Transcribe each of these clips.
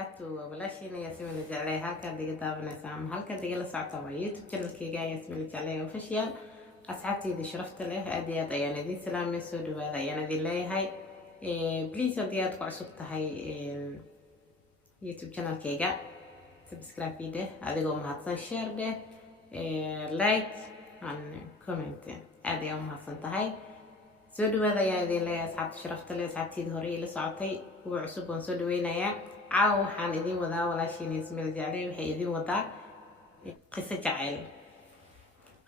وبركاته وبلاشين ياسمين الجعلي هالكا ديجا دابنسام هالكا ديجا لسعطة ويوتيوب channel كيجا ياسمين الجعلي official أصحابتي دي شرفت له أديات أيانا دي سلام مسود وهذا أيانا دي لي هاي بليز أديات وعصبت هاي يوتيوب channel كيجا سبسكرايب ده أديكم هاتسن شير ده لايك عن كومنت أديكم هاتسن هاي سود وهذا يا دي لي أصحابتي شرفت له أصحابتي دهوري لسعطي وعصب ونسود وينايا عاو waxaan idin wadaa walaashiin Ismail Jaceyl waxay idin wadaa qiso jaceyl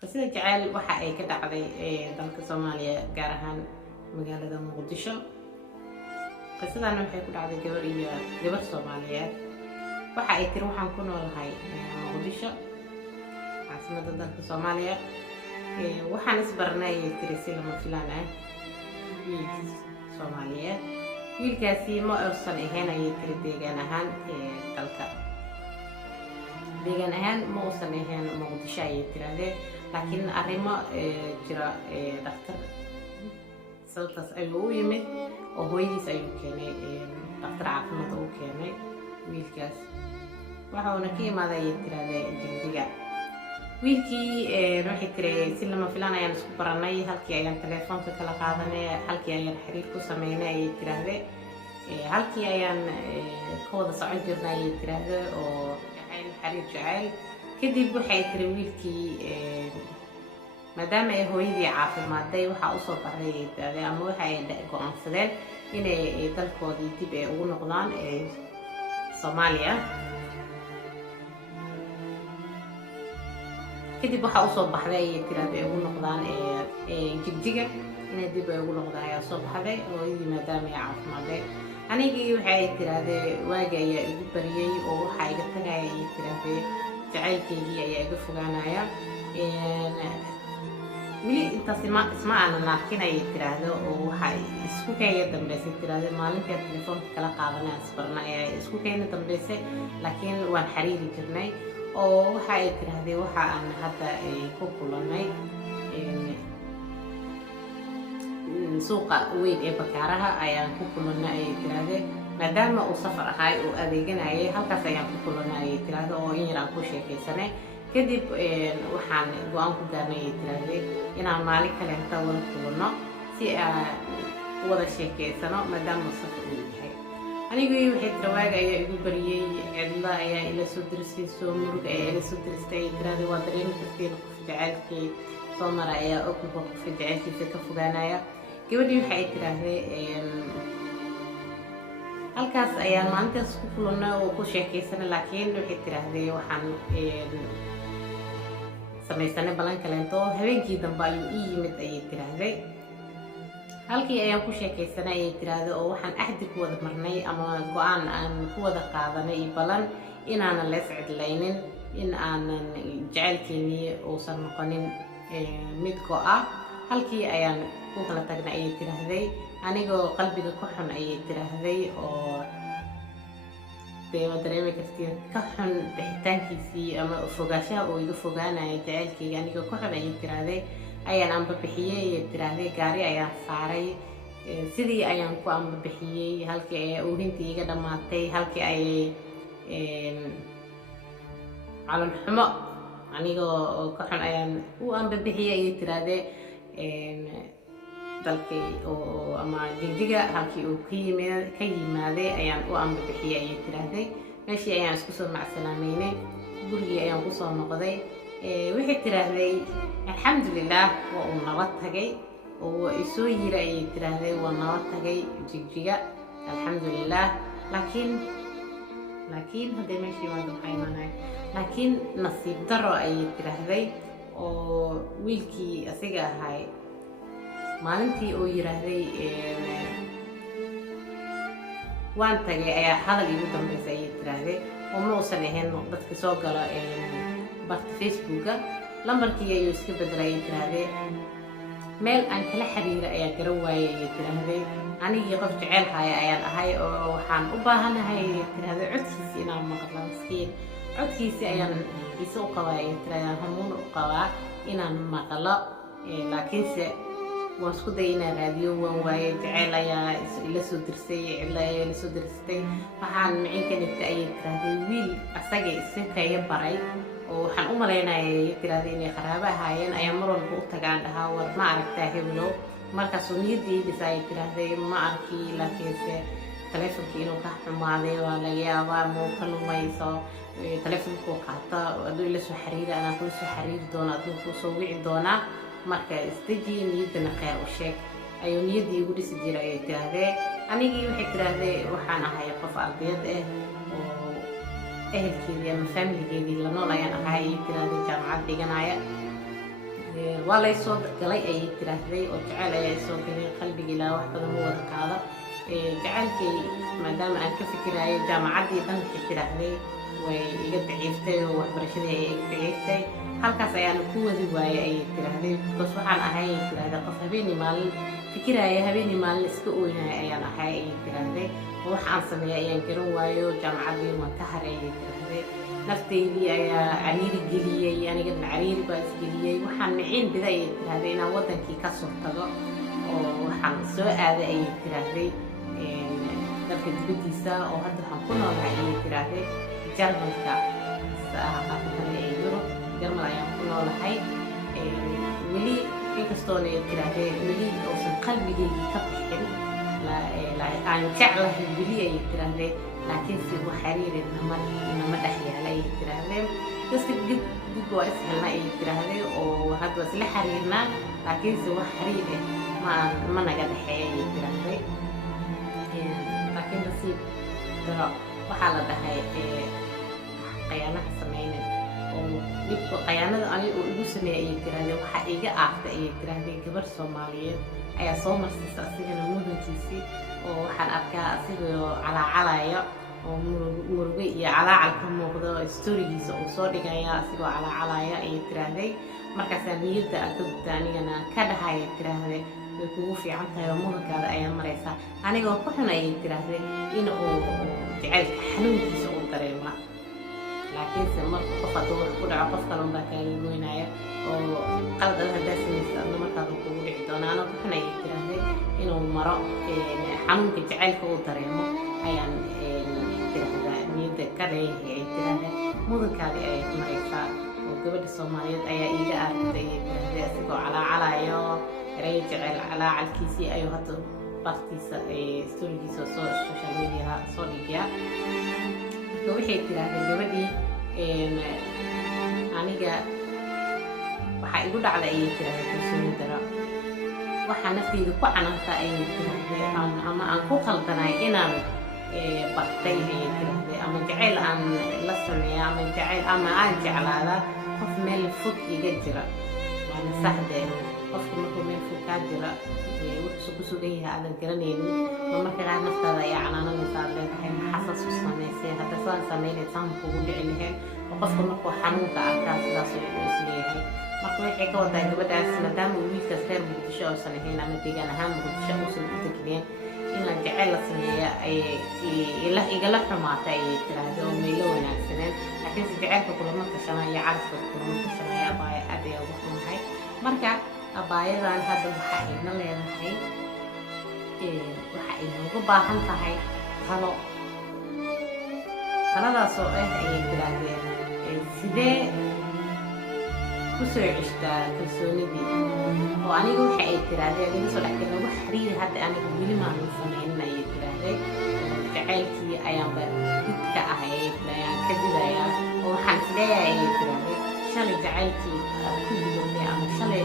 qisada jaceyl waxa ay ka dhacday dalka Soomaaliya gaar ahaan magaalada Muqdisho qisadan waxay ku dhacday gabar Soomaaliyeed waxa ay tir waxaan ku noolahay Muqdisho caasimadda dalka Soomaaliya waxaan isbarnay tir si lama filaan ah Soomaaliyeed wiilkaasi ma uusan ahayn ay tiri deegaan ahaan dalka deegaan ahaan ma uusan ahayn Muqdisho ay tirahdeen laakiin arrimo jira dhakhtar sababtaas ayuu u yimid oo hooyadiis ayuu keenay dhakhtar caafimaad u keenay wiilkaas waxaana ka imaaday ay tirahdeen jigjiga wiilkii waxay tiri si lama filaan ayaan isku baranay halkii ayaan telefoonka kala qaadanay halkii ayaan xiriir ku sameynay ay tirahdeen halkii ayaan ka wada socon jirnay ay tirahdeen oo xiriir jaceyl kadib waxay tiri wiilkii maadaama ay hooyadii caafimaadday waxa u soo baxday ay tirahdeen ama waxa ay go'aansadeen inay dalkoodii dib ugu noqdaan Soomaaliya kadib waxa u soo baxday ay tirahdeen ugu noqdaan jigjiga inay dib ugu noqdaan ayaa soo baxday oo maadaama ay caafimaadday anigii waxay tirahdeen waaga ayaa igu bariyay oo waxa iga tagay ay tirahdeen jacaylkeygii ayaa iga fogaanaya wili intaas isma aanan arkin ay tirahdeen oo waxa isku kayga dambeysay tirahdeen maalintii telefoonka kala qaadanay asbarna ayaa isku kayna dambeysay laakiin waan xiriiri jirnay oo waxa ay tirahdeen waxa aan hadda ku kulanay suuqa weyn ee bakaaraha ayaan ku kulanay ay tirahdeen maadaama uu safar ahay oo adeeganayay halkaas ayaan ku kulanay ay tirahdeen oo in yar aan ku sheekaysanay kadib waxaan go'aan ku gaarnay ay tirahdeen inaan maalin kale inta wada kulano si aan wada sheekaysano maadaama safar uu yahay anigii waxay tiri waaga ayaa igu bariyay cidla ayaa ila soo diristay soo murug ayaa ila soo diristay tirahdeen waa dareemi kartiin qof jacaylkii soo mara ayaa og qof jacaylkiisa ka fogaanaya gabadhii waxay tirahdeen halkaas ayaan maalintaas ku kulanay oo ku sheekaysanay laakiin waxay tirahdeen waxaan samaysanay balan kaleento habeenkii dambe ayuu ii yimid ayay tirahdeen halkii ayaan ku sheekaysanay ay tirahdeen oo waxaan ahdi ku wada marnay ama go'aan aan ku wada qaadanay balan inaanan la iscidlaynin in aanan jacaylkeennii uusan noqonin mid go'a halkii ayaan ku kala tagnay ay tirahdeen anigoo qalbiga ku xun ayay tirahdeen oo dareemi kartiin ka xun bixitaankiisii ama fogaashaha oo iga fogaanaya jacaylkeyga anigoo ku xun ayay tirahdeen ayaan amba bixiyay ay tirahdeen gaari ayaan saaray sidii ayaan ku amba bixiyay halkii ay oohintii iga dhamaatay halkii ay calon xumo anigoo ka xun ayaan u amba bixiyay ay tirahdeen dalkii oo ama jigjiga halkii uu ka yimaaday ayaan u amba bixiyay ay tirahdeen meeshii ayaan isku soo macsalaamaynay gurigii ayaan ku soo noqday waxay tirahdeen alxamdulillaah waa uu nabad tagay oo isoo yiri ayay tirahdeen waa nabad tagay jigjiga alxamdulillaah laakiin hadday meeshii waa maxay maanay laakiin nasiib daro ayay tirahdeen oo wiilkii asiga ahay maalintii oo yiraahday waan tagay ayaa hadal igu dambeysay ayay tirahdeen oo ma uusan ahayn dadka soo gala barta Facebooka lambarkii ayuu iska bedelay ay tirahdeen meel aan kala xiriir ayaa garan waayay ay tirahdeen anigii qof jaceyl haya ayaan ahay oo waxaan u baahanahay ay tirahdeen codkiisa inaan maqlo miskiin codkiisa ayaan xiiso u qabaa ay tirahdeen hamuun u qabaa inaan maqlo laakiinse واسكو دينا راديو وواي جعل يا إلى سودرسي إلى سودرستي فحن معين كانت أي تراهي ويل أسجى السكة يبري وحن أمرنا يتراهيني خرابة هاين أيام مرة بقطة عندها وما عرفتها ولو مركز سنيدي بساي تراهي ما أركي لكن تلفونك إنه كحر معدي ولا يابا مو كله ما يصو تلفونك وقعتا أدو إلى سو حريرة أنا كل سو حرير دونا أدو سو وعي دونا marka istaji niyadana qeer u sheeg ayuu niyadii ugu dhisi jiray ay tiraahday anigii waxay tiraahday waxaan ahay qof ardayad ah oo ehelkeedii ama family-geedii la nool ayaan ahay ay tiraahday jaamacad dhiganaya waa la soo galay ay tiraahday oo jacayl ay soo galay qalbiga ilaa wax badan u wada qaada jacaylkii maadaama aan ka fikirayo jaamacaddii dhan waxay tiraahday way iga daciiftay oo waxbarashadii ay iga daciiftay halkaas ayaan ku wadi waayay ay tiraahday because waxaan ahay ay tiraahday qof habeenii maalin fikiraya habeenii maalin iska ooynaya ayaan ahay ay tiraahday wax aan sameeyay ayaan garan waayo jaamacaddii waan ka haray ay tiraahday nafteydii ayaa cariiri geliyay aniga cariiri baa isgeliyay waxaan miciin biday ay tiraahday inaan wadankii ka soo tago oo waxaan soo aaday ay tiraahday dalka dibadiisa oo hadda waxaan ku noolahay ay tiraahday Jarmalka qaafkale ee Yurub Jarmal ayaan ku noolahay weli inkastoo la tiraahday weli uusan qalbigayga ka bixin aan jeclahay weli ay tiraahday laakiin si wax xiriir nama dhex yaalay ay tiraahday dadka dib waa ishelna ay tiraahday oo hadda isla xiriirnaa laakiin si wax xiriir ma naga dhexeeya ay tiraahday laakiin nasiib daro waxaa la dhahay qayaanaha sameynay oo dibka qayaanada aniga oo igu sameeyay ay tiraahday waxa iga aaftay ay tiraahday gabar Soomaaliyeed ayaa soo marsaysa asigana mudankiisii oo waxaan arkaa asigoo calaacalaya oo murugo iyo calaacal ka muuqdo storygiisa oo soo dhigaya asigoo calaacalaya ay tiraahday markaas niyadda ka gudta anigana ka dhahay tiraahday way kugu fiican tahay oo mudankaada ayaa maraysaa anigoo ku xun ay tiraahday in uu jacaylka xanuunkiisa uu dareemo laakiin se marka qof hadduu wax ku dhaco qof kale unbaa kaaga goynaya oo qalad aad haddaa samaysa adna markaada kugu dhici doona anoo ku xun ay tiraahday inuu maro xanuunka jacaylka uu dareemo ayaan tiraahdaa niyadda ka leeyahay ay tiraahday mudankaada ayaad maraysaa oo gabadha Soomaaliyeed ayaa iiga aragtay ay tiraahday asigoo calaacalayo eray jacayl calaacalkiisii ayuu hadda bartiisa storygiisa soo social media soo dhigaa waxay tiraahday gabadhii aniga waxaa igu dhacday ayay tiraahday kalsooni daro waxaa nafteyda ku cananta ayay tiraahday ama aan ku qaldanay inaan bartay ayay tiraahday ama jacayl aan la sameeya ama jacayl ama aan jeclaada qof meel fog iga jira waana saxdee qofka markuu meel fog kaa jira wuxuu ku sugan yahay aadan garanaynin marmarka qaar naftaada ayaa canaananaysa aad leedahay xasas u samaysay hadda saan samaynay saan kugu dhici lahayn oo qofka markuu xanuunka arkaa sidaas uu isleeyahay marka waxay ka wadaa gabadhaas maadaama wiilkaas reer Muqdisho uusan ahayn ama deegaan ahaan Muqdisho uusan u degneen in la jacayl la sameeya igala xumaatay ayay tiraahday oo meelo wanaagsaneen laakiin si jacaylka kulama tashanaya carabka kulama tashanaya baa aad ay ugu xumahay marka abaayadan hadda waxa ay na leedahay waxa ay ugu baahan tahay taladaas oo ayay tiraahday sidee ku soo cishtaa kalsoonidii oo aniga waxa ay tiraahday adiga soo dhaxkay wax xiriir hadda aniga weli ma aan sameeynin ayay tiraahday jacaylkii ayaanba didka ahay ayaan ka didaya oo waxaan isleeyahay ayay tiraahday shalay jacaylkii ku gudubnay ama shalay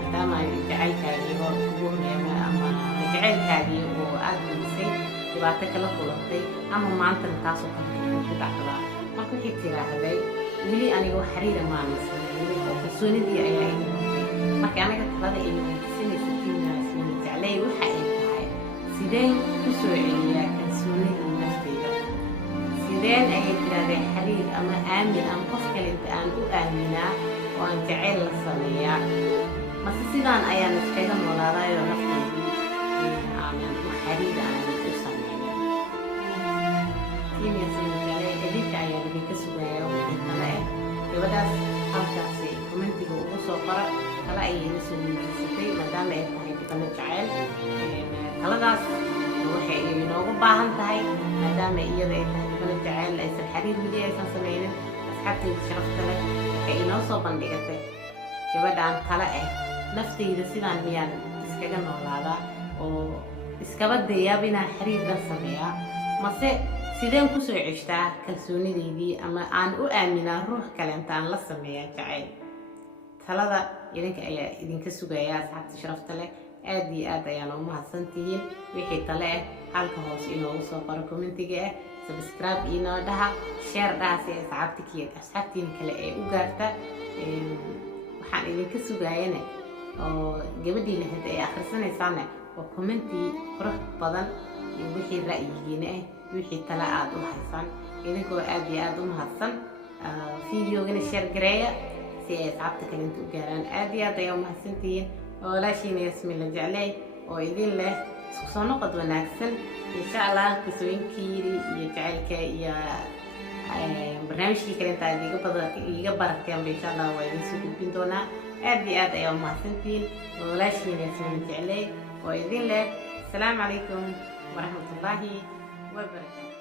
maadaama jacaylkaagii hor kugu horeema ama jacaylkaagii oo aad gudisay dhibaato kala kulantay ama maantana taasoo kale ku dhacdaa marka waxay tiraahday weli aniga wax xiriira ma aan sameeynin oo kalsoonidii ayaa iga noqday marka aniga talada ay weydiisanaysa tiimnaasina jeclay waxa ay tahay sideen ku soo celiyaa kalsoonidii nafteyda sideen ayay tiraahday xiriir ama aamin ama qof kale inta aan u aaminaa oo aan jacayl la sameeyaa mase sidaan ayaan iskaga noolaadayoo nafteydii aanan wax xiriir aanan u sameynin tiimnaasina jeclay edinka ayaa idinka sugayaa wixii kale gabadhaas halkaasi commentiga ugu soo qora kale ayay la soo weydiisatay maadaama ay tahay dhibano jacayl taladaas waxay inoogu baahan tahay maadaama iyada ay tahay dhibano jacayl aysan xiriir weli aysan samaynin asxaabtayda sharafta leh waxay inoo soo bandhigatay gabadhaan tale ah naftayda sidaan miyaan iskaga noolaadaa oo iskaba dayaab inaan xiriirkan sameeyaa mase sideen kusoo ceshtaa kalsoonidaydii ama aan u aaminaa ruux kale intaan la sameeyaa jacayl talada idinka ayaa idinka sugaya asxaabta sharafta leh aad iyo aad ayaan u mahadsantihiin wixii tale ah halka hoos inoogu soo qoro commentiga ah subscribe inoo dhaha share dhaha si asxaabtiin kale ay u gaarta waxaan idinka sugayana oo gabadhii lahayd ay akhrisanaysaana oo commenti qurux badan iyo wixii ra'yigiina ah wixii tale aad u haysaan idinkoo aad iyo aad u mahadsan videogana share gareeya si ay asxaabta kale inta u gaaraan aad iyo aad ayaa u mahadsantihiin walaashiina Yasmiin la jeclay oo idin leh isku soo noqod wanaagsan insha Allah qisooyinkii iyo jacaylka iyo barnaamijkii kale inta iga barateen insha Allah waa idin soo gudbin doonaa aad iyo aad ayaa u mahadsantihiin walaashiina Yasmiin la jeclay oo idin leh السلام عليكم ورحمة الله وبركاته.